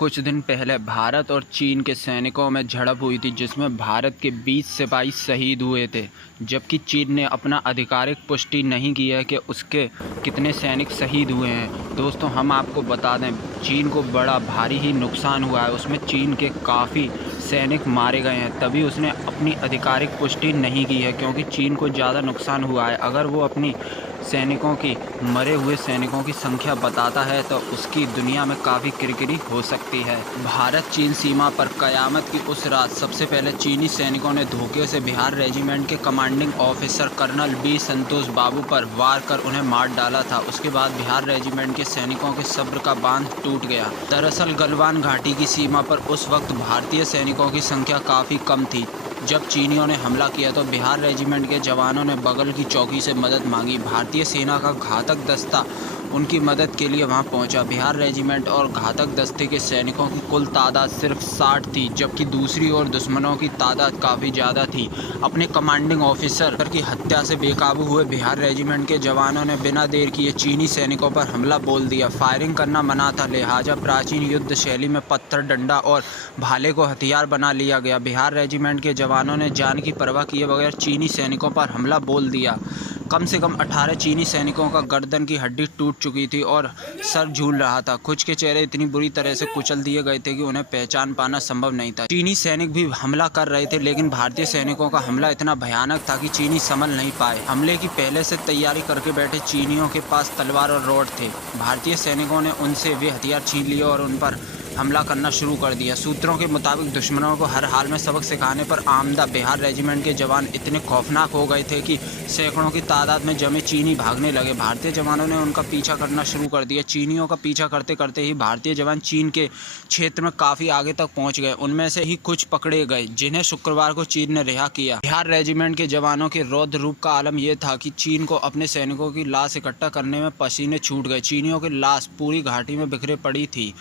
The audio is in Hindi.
कुछ दिन पहले भारत और चीन के सैनिकों में झड़प हुई थी, जिसमें भारत के 20 सिपाही शहीद हुए थे, जबकि चीन ने अपना आधिकारिक पुष्टि नहीं की है कि उसके कितने सैनिक शहीद हुए हैं। दोस्तों, हम आपको बता दें, चीन को बड़ा भारी ही नुकसान हुआ है। उसमें चीन के काफ़ी सैनिक मारे गए हैं, तभी उसने अपनी आधिकारिक पुष्टि नहीं की है, क्योंकि चीन को ज़्यादा नुकसान हुआ है। अगर वो अपनी सैनिकों की मरे हुए सैनिकों की संख्या बताता है तो उसकी दुनिया में काफ़ी किरकिरी हो सकती है। भारत चीन सीमा पर क़यामत की उस रात सबसे पहले चीनी सैनिकों ने धोखे से बिहार रेजिमेंट के कमांडिंग ऑफिसर कर्नल बी संतोष बाबू पर वार कर उन्हें मार डाला था। उसके बाद बिहार रेजिमेंट के सैनिकों के सब्र का बांध टूट गया। दरअसल गलवान घाटी की सीमा पर उस वक्त भारतीय सैनिकों की संख्या काफ़ी कम थी। जब चीनियों ने हमला किया तो बिहार रेजिमेंट के जवानों ने बगल की चौकी से मदद मांगी। भारतीय सेना का घातक दस्ता उनकी मदद के लिए वहां पहुंचा। बिहार रेजिमेंट और घातक दस्ते के सैनिकों की कुल तादाद सिर्फ 60 थी, जबकि दूसरी ओर दुश्मनों की तादाद काफ़ी ज़्यादा थी। अपने कमांडिंग ऑफिसर की हत्या से बेकाबू हुए बिहार रेजिमेंट के जवानों ने बिना देर किए चीनी सैनिकों पर हमला बोल दिया। फायरिंग करना मना था, लिहाजा प्राचीन युद्ध शैली में पत्थर, डंडा और भाले को हथियार बना लिया गया। बिहार रेजिमेंट के जवानों ने जान की परवाह किए बगैर चीनी सैनिकों पर हमला बोल दिया। कम से कम 18 चीनी सैनिकों का गर्दन की हड्डी टूट चुकी थी और सर झूल रहा था। कुछ के चेहरे इतनी बुरी तरह से कुचल दिए गए थे कि उन्हें पहचान पाना संभव नहीं था। चीनी सैनिक भी हमला कर रहे थे, लेकिन भारतीय सैनिकों का हमला इतना भयानक था कि चीनी संभल नहीं पाए। हमले की पहले से तैयारी करके बैठे चीनियों के पास तलवार और रॉड थे। भारतीय सैनिकों ने उनसे वे हथियार छीन लिए और उन पर हमला करना शुरू कर दिया। सूत्रों के मुताबिक दुश्मनों को हर हाल में सबक सिखाने पर आमदा बिहार रेजिमेंट के जवान इतने खौफनाक हो गए थे कि सैकड़ों की तादाद में जमे चीनी भागने लगे। भारतीय जवानों ने उनका पीछा करना शुरू कर दिया। चीनियों का पीछा करते करते ही भारतीय जवान चीन के क्षेत्र में काफ़ी आगे तक पहुंच गए। उनमें से ही कुछ पकड़े गए, जिन्हें शुक्रवार को चीन ने रिहा किया। बिहार रेजिमेंट के जवानों के रौद्र रूप का आलम यह था कि चीन को अपने सैनिकों की लाश इकट्ठा करने में पसीने छूट गए। चीनियों की लाश पूरी घाटी में बिखरे पड़ी थी।